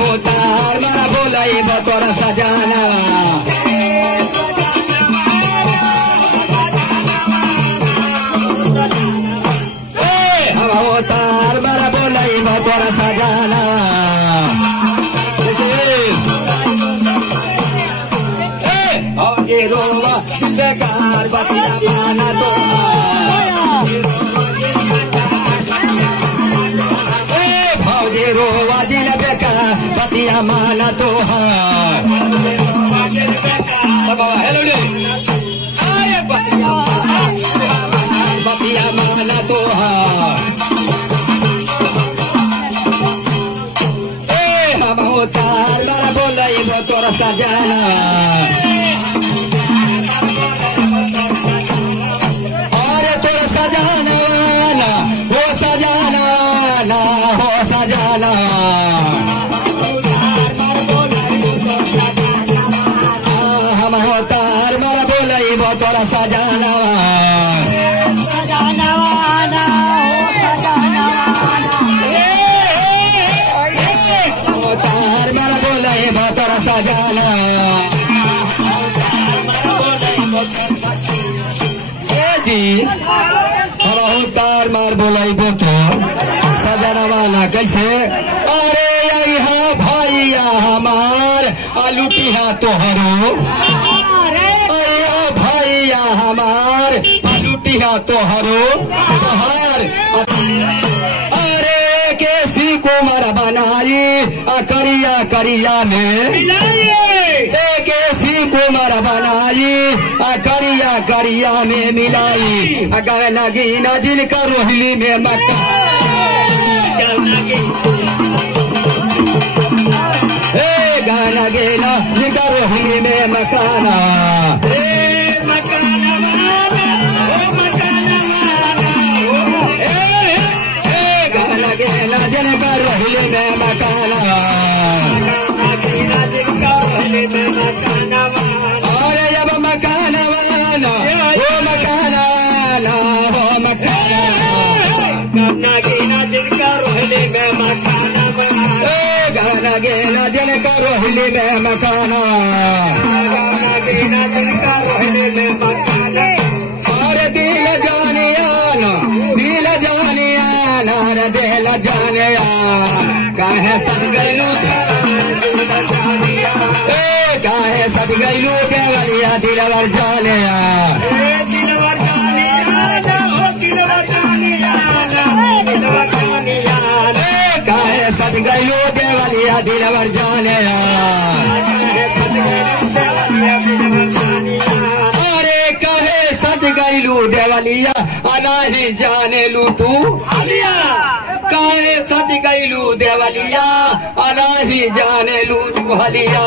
होतार मारा बोलाई बतोरा सजाना हम होतार मारा बोलाई बतोरा सजाना रोवा बेकार बतिया माना तो भौजी रोवा जिला बेकार बतिया माना तो हेलो बतिया माना तो हम होतार मारा बोलाई वो तोरा सजाना सजाना वाला हो सजाना वाला हो सजाना हम होतार मारा बोलाई वो तोरा सजाना होतार मारा बोलाई वो तोरा सजाना जी तार मार बोलाई बो तो सजाना वाला कैसे अरे यहाँ भैया हमार आलूटिया तोहरो अरे भैया हमार आलूटिया तोहरो अरे केसी कुमार बनाई करिया करिया में केसी कुमार बनाई करिया करिया में मिलाई गाना गीना जिनका रोहिली में मक्का गाना गीना जिनका रोहिली में मकाना गाना गीना जिनका रोहिली में मकाना और जब मकाना वाला वो मकाना वाला वो मकाना गाना गीना जिनका रोहिली में मकाना गाना गीना जिनका रोहिली में मकाना गाना गीना जिनका रोहिली में मकाना और दिल जाने आना दिल जाने आना दिल जाने आना काहे सब गैलू काहे सब गैलू के वलिया दिलवर जाने काहे सब गैलू के वलिया दिलवर जाने अरे काहे सज गैलू देवलिया अनाही जाने लू तू काहे सज गैलू देवलिया अनाही जाने लू तू हलिया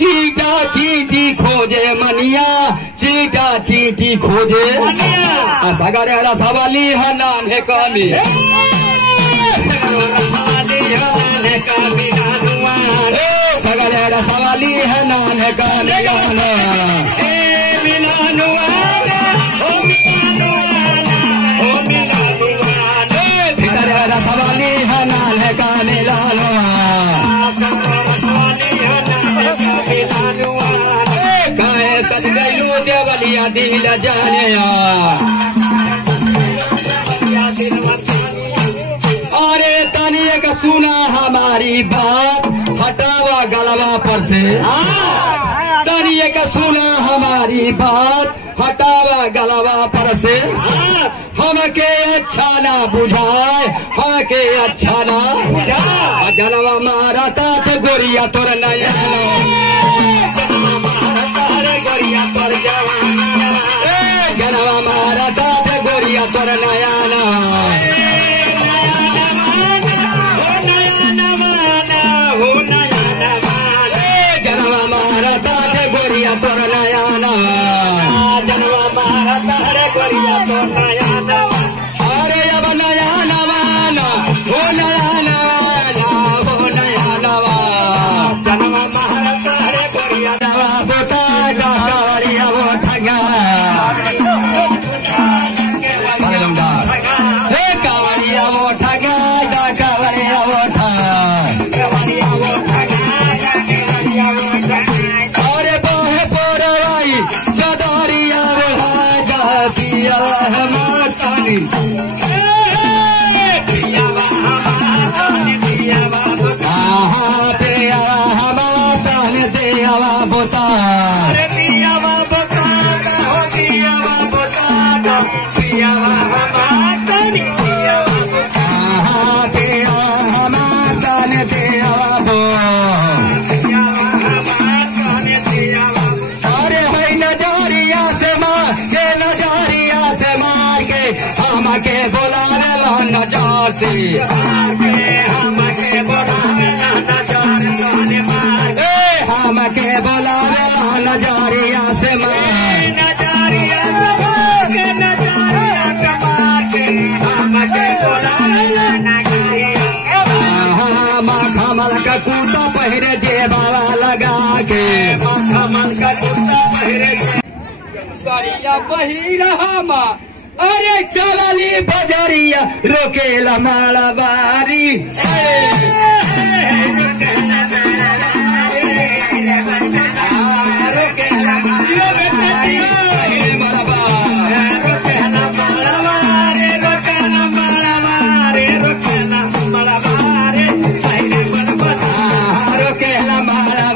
चीटा चीटी खोजे मनिया चीटा चीटी खोजे सगरे सवाली है नान है कामी सगरे सवाली है नान है कामी सवाली है नान है कामी काहे सज गैलू देवलिया दिल जाने अरे तनिए का सुना हमारी बात हटावा गलवा पर से तनिए का सुना हमारी बात हटावा गलवा पर से हमके अच्छा ना बुझाए हमके अच्छा ना जलवा मारा तात गोरिया तोर नया जलवा मारा तात गोरिया तोर नया जलवा मारा तात गोरिया तोर नया अरे अब नया नवाना हो नया नवाना हो नया नवा जनवा महाराज रे गोरिया नवा बोता का कावड़िया वो ठगा हे कावड़िया वो ठगा का कावड़िया वो ठगा पियावा हमार दियावा बोता पियावा अरे भाई नजरिया से मार के हमके बोलावे ला नजार से हमके बोलावे ला नजरिया से कमल का कुर्ता पहरे जे बाबा लगा के कमल का कुर्ता पहरे सरिया पहिरा हम अरे चलली बजरिया रोकेला मालाबारी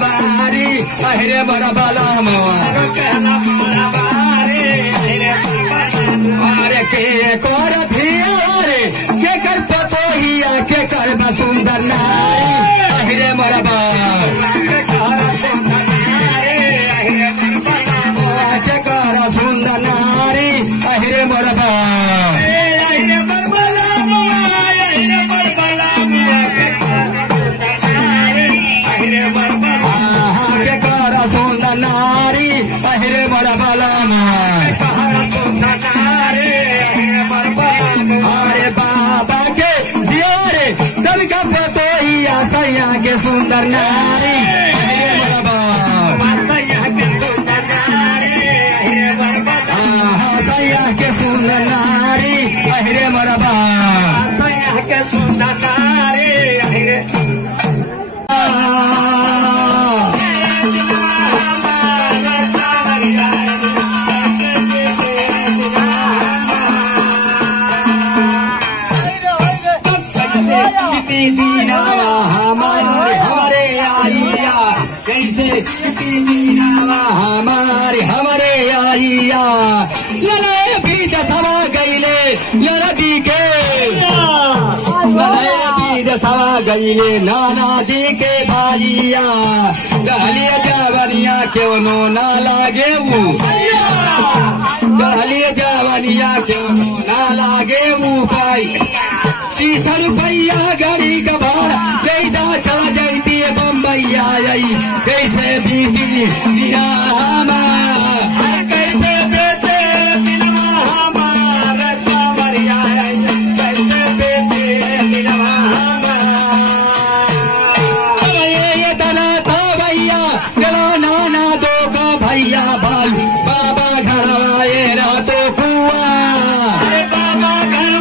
अरे बड़ा बलम अरे के कर धियारे के कर पतोहिया के कर सुंदर नारी अरे मरबा के कर सुंदर नारी अरे मरबा नारी अरे बड़ा बलम अरे बाबा के दियारे सबका पतोहिया सैया के सुंदर नारी अरे बड़ा सैया के सुंदर नारी अरे मरबा के सुंदर नारी हमारे आइया कैसे हमारे आइया लड़ाई बीच सवा गईले लड़बी के बीच सवा गईले नाना जी के भाजिया कहलिए जवनिया क्यों नो ना लागे वो कहलिए जवनिया क्यों नो ना लागे वो भाई 30 रुपया गाड़ी का भाड़ा जैदा चला जाती है बम्बैया आई कैसे बीती बिना कैसे बेचे बिना हमारा सावरिया कैसे बेचे बिना ये तना था भैया चलो नाना दो का भैया बालू बाबा घर आए रातो कुआ बाबा घर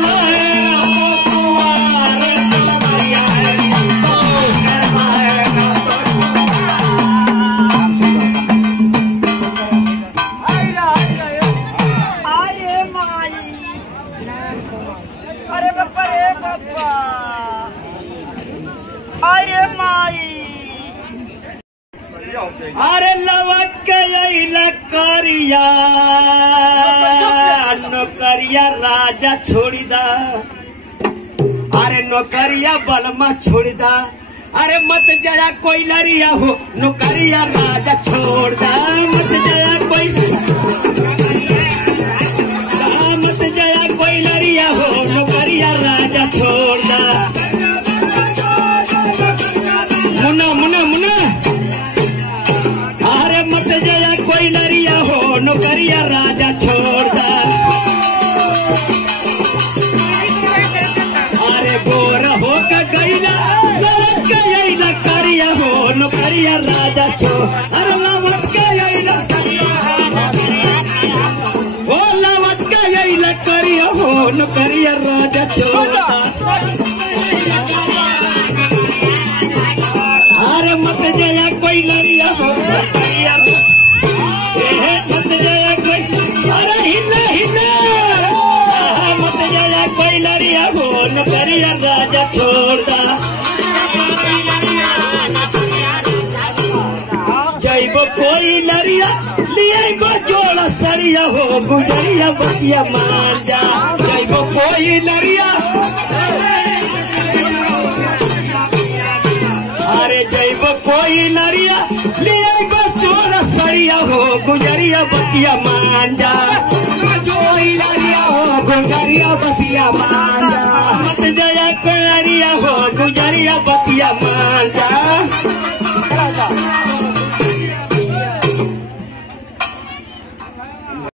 अरे लवट के करिया नौकरिया राजा छोड़ी दा अरे नौकरिया बलमा छोड़ी दा अरे मत जया कोई लरिया हो नौकरिया राजा छोड़ दा मत जया कोई लरिया हो नौकरिया राजा छोड़ दा मुन्ना मुन्ना मुन्ना अरे मत जया कोई लरिया हो नौकरिया राजा छोड़ दा अरे बोर हो का गईला गईला करिया हो नौकरिया राजा छोड़ अरे लवट के गईला ओ लवट के गईला करिया हो नौकरिया राजा छोड़ अरे मत जया कोई लरिया हो नौकरिया मत जया कोई अरे हिन्ना हिन्ना मत जया छोड़ता जैब कोई नरिया लिए को जोड़ा सरिया हो गुजरिया बतिया मान जा जैब कोई नरिया अरे जैब कोई नरिया लिए को जोड़ा सरिया हो गुजरिया बतिया मान जा कोई नरिया हो गुजरिया बतिया मान जा मत जया को नरिया हो गुजरिया बतिया मान जा